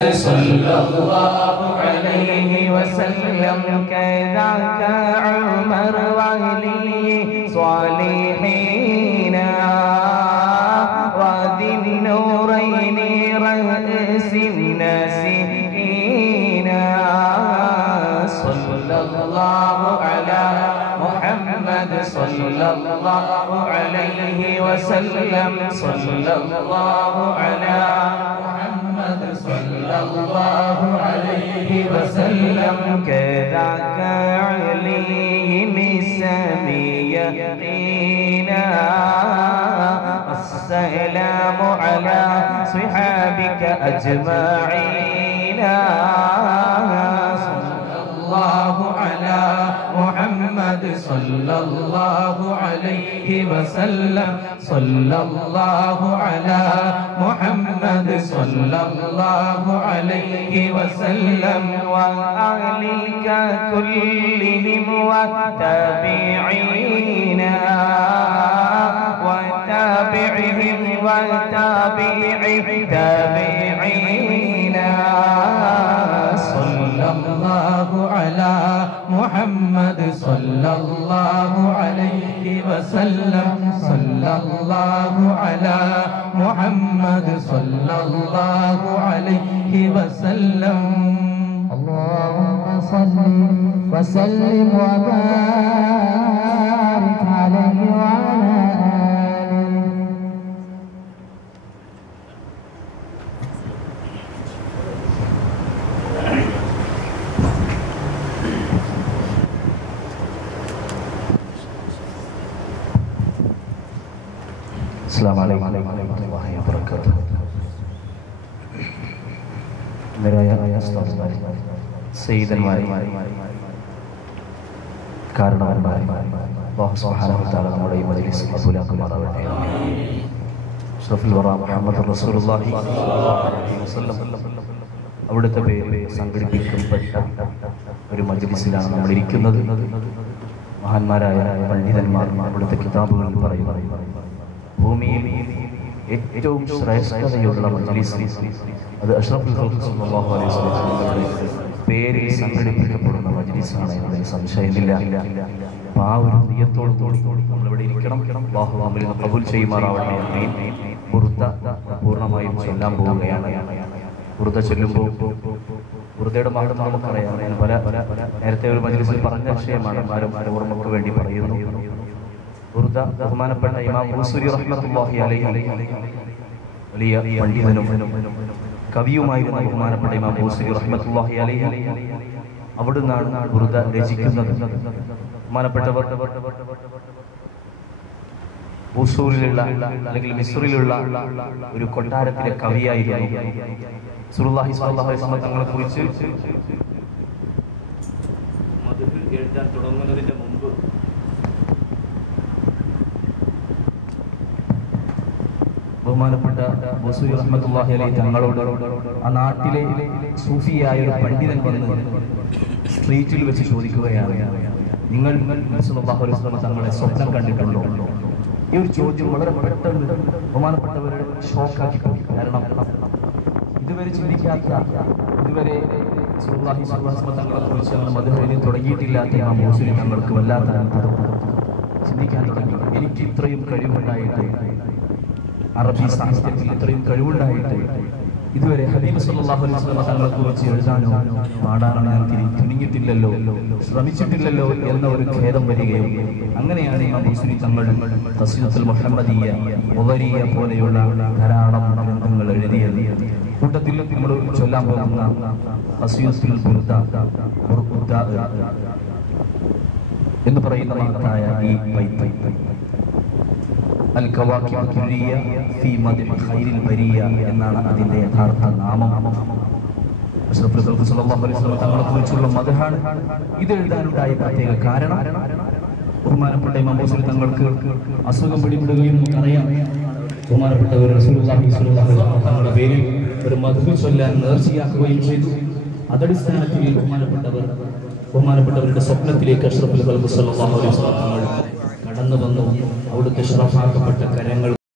صلى الله عليه وسلم كذاك عمر وعلي صالحين وذي النورين رأس الناسين صلى الله على محمد صلى الله عليه وسلم صلى الله على محمد صلى الله عليه وسلم كذاك علي سمي يقينا السلام على صحابك أجمعين صلى الله على محمد صلى الله عليه وسلم صلى الله على محمد صلى الله عليه وسلم وأهلك كلهم والتابعين وتابعهم وتابعين صلى الله على محمد صلى الله عليه وسلم صلى الله على محمد صلى الله عليه وسلم اللهم صل وسلم وبارك عليه وعلى آله. السلام عليكم ورحمة الله وبركاته. സയ്യിദന്മാരെ, കാരണവന്മാരെ, അല്ലാഹു സുബ്ഹാനഹു വ തആല നമ്മുടെ ഈ മജ്ലിസ് കബൂലാക്കുമാറാവട്ടെ. അഷ്റഫുൽ വറ മുഹമ്മദ് റസൂലുള്ളാഹി സ്വല്ലല്ലാഹു അലൈഹി വസല്ലം അവിടുത്തെ പേരിൽ സംഘടിപ്പിക്കപ്പെട്ട ഒരു മജ്ലിസിലാണ് നമ്മൾ ഇരിക്കുന്നത്. മഹാന്മാരായ പണ്ഡിതന്മാർ അവിടുത്തെ കിതാബുകളിൽ പറയുന്നു, ഭൂമിയിൽ ഏറ്റവും ശ്രേഷ്ഠതയുള്ള മജ്ലിസ് അത് അഷ്റഫുൽ ഖൽഖ് സ്വല്ലല്ലാഹു അലൈഹി വസല്ലമയുടെ പേരിൽ സംഘടിപ്പിക്കപ്പെടുന്ന മജ്ലിസാണ് എന്നതിൽ സംശയമില്ല. അപ്പോൾ ആ ഒരു നിയത്തോടു കൂടി നമ്മളിവിടെ ഇരിക്കണം. അല്ലാഹു നമ്മിൽ നിന്ന് ഖബൂൽ ചെയ്യുമാറാവട്ടെ. ബുർദ പൂർണ്ണമായും ചൊല്ലാൻ പോവുകയാണ്. ബുർദ ചൊല്ലുമ്പോൾ ബുർദയുടെ മഹത്വം നമുക്കറിയാം. പല നേരത്തെ ഒരു മജ്ലിസിൽ പറഞ്ഞ വിഷയമാണ്, ആരും ഓർമ്മക്ക് വേണ്ടി പറയുന്നു. ബുർദ ബഹുമാനപ്പെട്ട ഇമാം ബൂസൂരി റഹ്മത്തുള്ളാഹി അലൈഹി വലിയ പണ്ഡിതനും കവിയുമായിരുന്ന ബഹുമാനപ്പെട്ട ഇമാം ബൂസൂരി റഹ്മത്തുള്ളാഹി അലൈഹി അവിടുന്നാണ് ബുർദ രചിക്കുന്നത്. ബഹുമാനപ്പെട്ടവർ ബൂസൂരിലുള്ള അല്ലെങ്കിൽ മിസ്റിലുള്ള ഒരു കൊട്ടാരത്തിലെ കവിയായിരുന്നു. റസൂലുള്ളാഹി സ്വല്ലല്ലാഹു അലൈഹി വസല്ലം തങ്ങളെ കുറിച്ച് മദ്ഹ് എഴുതാൻ തുടങ്ങുന്നതിന്റെ മുമ്പ് ബഹുമാനപ്പെട്ട ബൂസൂരി റഹ്മത്തുള്ളാഹി അലൈഹി തങ്ങളോട് ആ നാട്ടിലെ സൂഫിയായ ഒരു പണ്ഡിതൻ വന്ന് സ്ട്രീറ്റിൽ വെച്ച് ചോദിക്കുകയാണ്, നിങ്ങൾ സല്ലല്ലാഹു അലൈഹി വസല്ലം തങ്ങളെ സ്വപ്നം കണ്ടിട്ടുണ്ടോ? ഈ ഒരു ചോദ്യം വളരെ പെട്ടെന്ന് ബഹുമാനപ്പെട്ടവരെ ഷോക്കാക്കി പോയി. കാരണം ഇതുവരെ ചിന്തിക്കാത്ത, ഇതുവരെ റസൂലുള്ളാഹി സ്വല്ലല്ലാഹു അലൈഹി വസല്ലം തങ്ങളെ കുറിച്ച് അങ്ങനെ മദ്ഹ് എഴുതി തുടങ്ങിയിട്ടില്ലാത്ത ഇമാം ബൂസൂരി തങ്ങൾക്ക് വല്ലാത്ത ചിന്തിക്കാൻ തുടങ്ങി. എനിക്ക് ഇത്രയും കഴിവുണ്ടായിട്ട്, അറബി സാഹിത്യത്തിൽ ഇത്രയും കഴിവുണ്ടായിട്ട് ഇതുവരെ ഹബീബ് സല്ലല്ലാഹു അലൈഹി വസല്ലം തങ്ങളെ കുറിച്ച് എഴുതാനോ പാടാനോ ഞാൻ തുനിഞ്ഞിട്ടില്ലല്ലോ, ശ്രമിച്ചിട്ടില്ലല്ലോ എന്ന ഒരു ഖേദം വരികയും അങ്ങനെയാണ് ഇമാം ബൂസൂരി തങ്ങൾ ഖസീദത്തുൽ മുഹമ്മദിയ്യ, മുദരിയ പോലെയുള്ള ധാരാളം ഗ്രന്ഥങ്ങൾ എഴുതിയത്. കൂട്ടത്തിൽ നമ്മൾ ചൊല്ലാൻ പോകുന്ന ഖസീദത്തുൽ ബുർദ എന്ന് പറയുന്ന മഹത്തായ ഈ ബൈത്ത് അൽ-കവാകിബ് കുല്ലിയ ഫീ മദ്ഹി ഖൈറിൽ ബരിയ എന്നാണ് അതിന്റെ യഥാർത്ഥ നാമം. അഷ്റഫുൽ ഖൽഖ് സ്വല്ലല്ലാഹു അലൈഹി വസല്ലം തങ്ങളെ കുറിച്ചുള്ള മദ്ഹാണ്. ഇത് എഴുതാനുണ്ടായ പ്രത്യേക കാരണം, ബഹുമാനപ്പെട്ട ഇമാം ബൂസൂരി തങ്ങൾക്ക് അസുഖം പിടിപെടുകയും നമുക്കറിയാം. ബഹുമാനപ്പെട്ടവർ റസൂലുള്ളാഹി സ്വല്ലല്ലാഹു അലൈഹി വസല്ലം തങ്ങളുടെ പേരിൽ ഒരു മദ്ഹ് ചൊല്ലാൻ നേർച്ചയാക്കുകയും ചെയ്തു. അതടിസ്ഥാനത്തിൽ ബഹുമാനപ്പെട്ടവരുടെ സ്വപ്നത്തിലേക്ക് അഷ്റഫുൽ ഖൽഖ് സ്വല്ലല്ലാഹു അലൈഹി വസല്ലം തങ്ങൾ കടന്നു വന്നു. അവിടുത്തെ ശറഫാക്കപ്പെട്ട കരങ്ങൾ